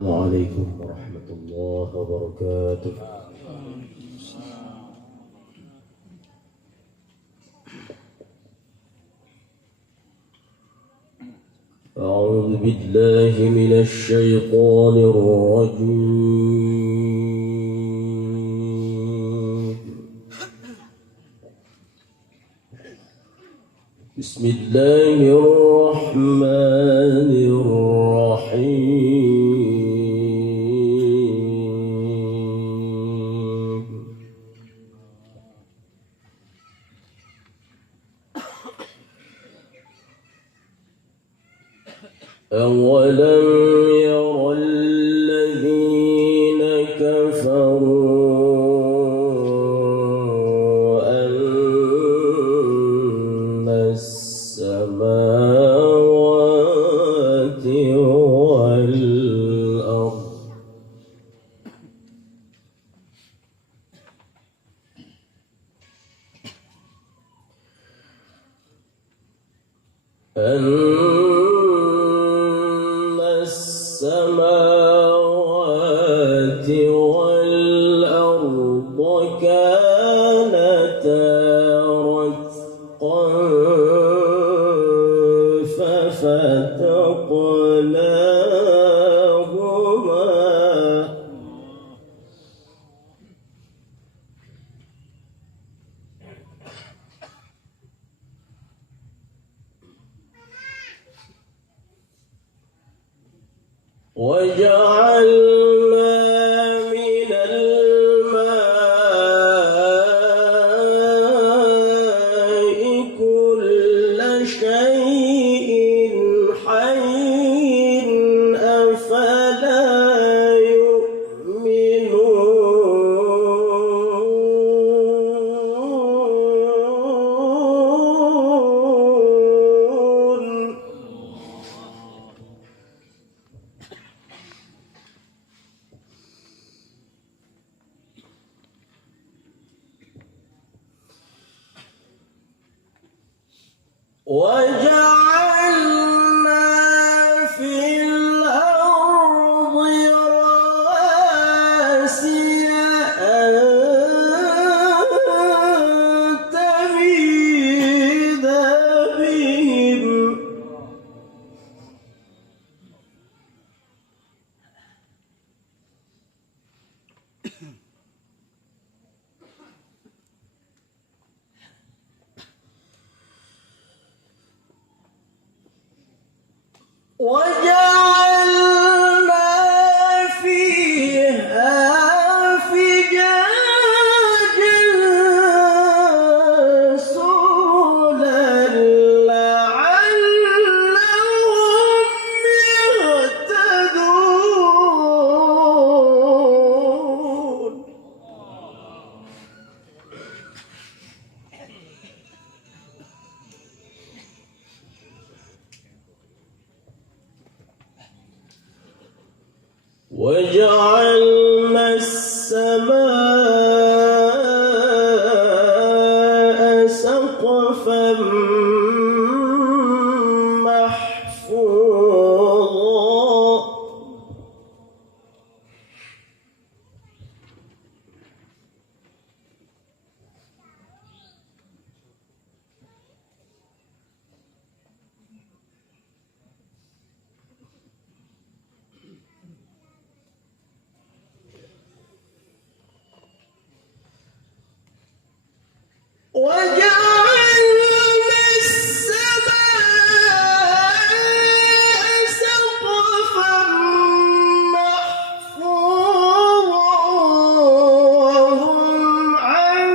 السلام عليكم ورحمة الله وبركاته. أعوذ بالله من الشيطان الرجيم. بسم الله الرحمن الرحيم. أولم ير الذين كفروا أن السماوات والأرض كانتا رتقا ففتقناهما وجعلنا من الماء كل شيء حي أفلا يؤمنون وجعلنا في الأرض رواسي أن تميد بهم وجعلنا فيها فجاجا سبلا لعلهم يهتدون وجعلنا السماء سقفا محفوظا وجعلنا السماء سقفا محفوظا وهم عن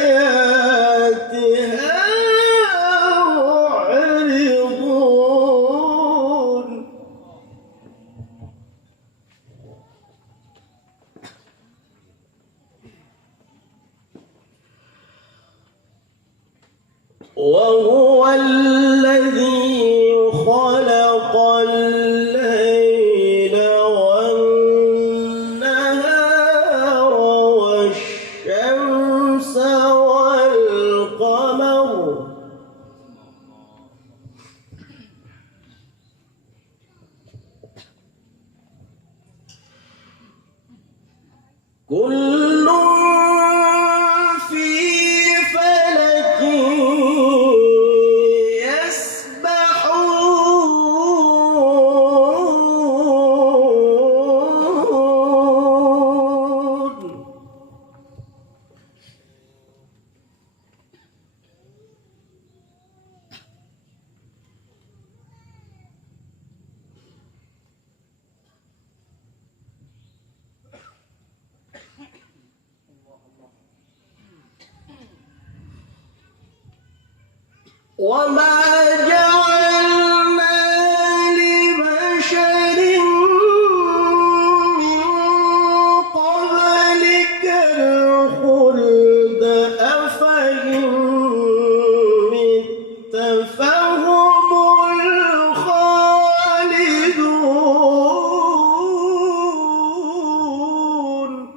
آياتها معرضون وهو الذي خلق الليل والنهار والشمس والقمر كل في فلك يسبحون وما جعلنا لبشر من قبلك الخلد أفإن مت فهم الخالدون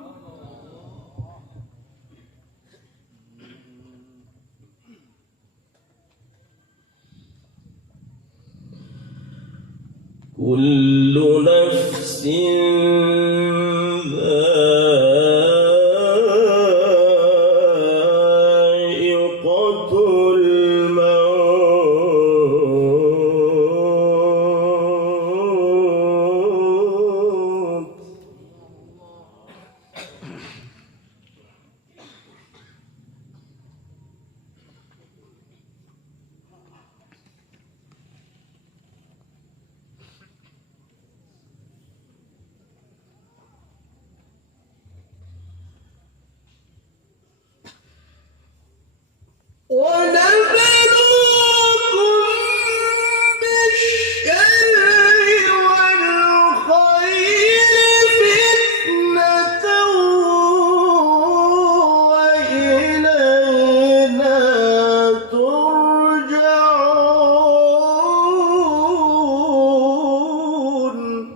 كل نفس ذائقة الموت ونبلوكم بالشر والخير فتنة وإلينا ترجعون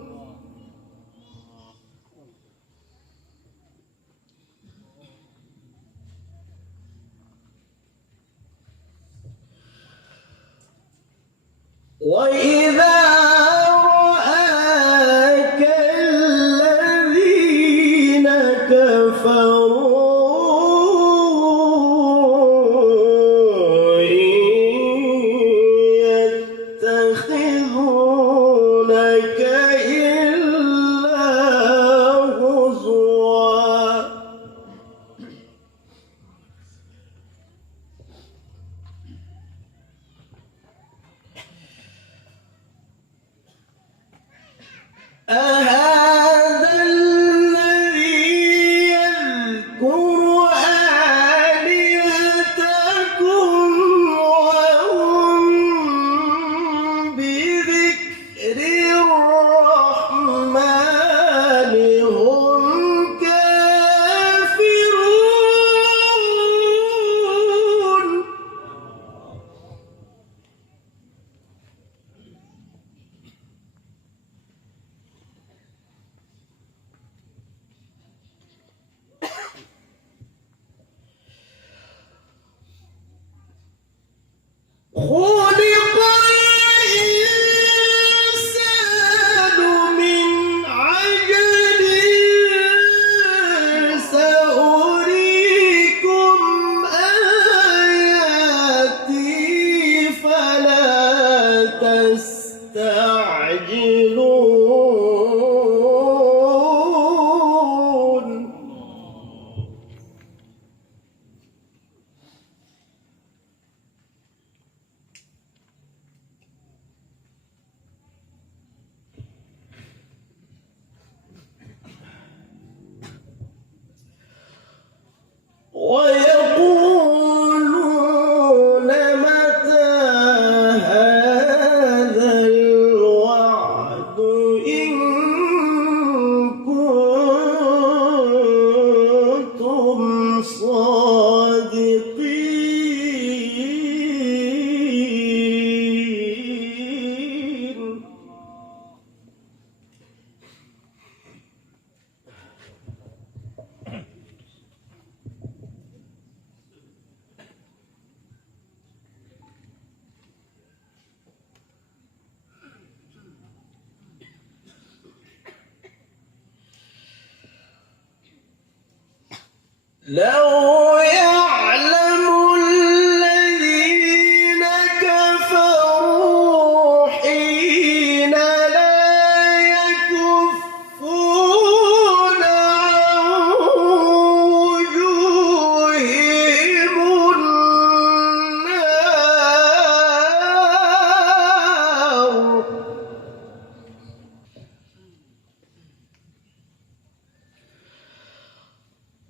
وإذا رآك الذين كفروا يتخذونك إلا هزوا أهذا الذي يذكر آلهتكم وهم بذكر الرحمن هم كافرون لو يعلم الذين كفروا حين لا يكفون عن وجوههم النار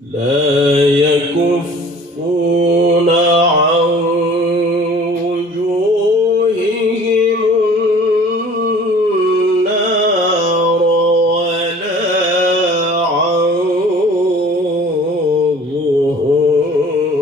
لا يكفون عن وجوههم النار ولا عن ظهورهم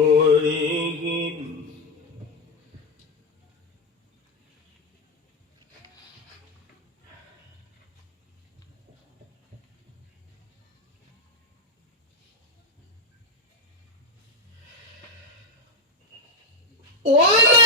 ولا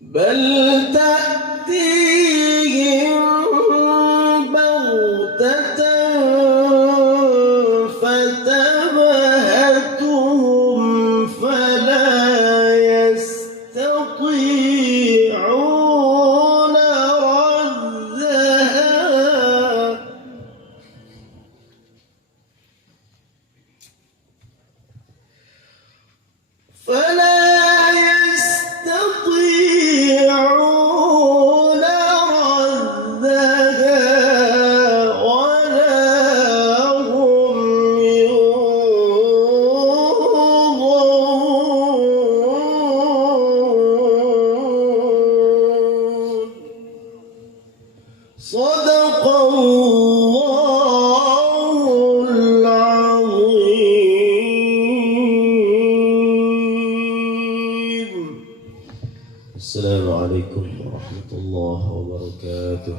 بل تأتيهم بغتة فتبهتهم فلا يستطيعون ردها ولا هم ينظرون صدق الله العظيم. السلام عليكم ورحمة الله وبركاته.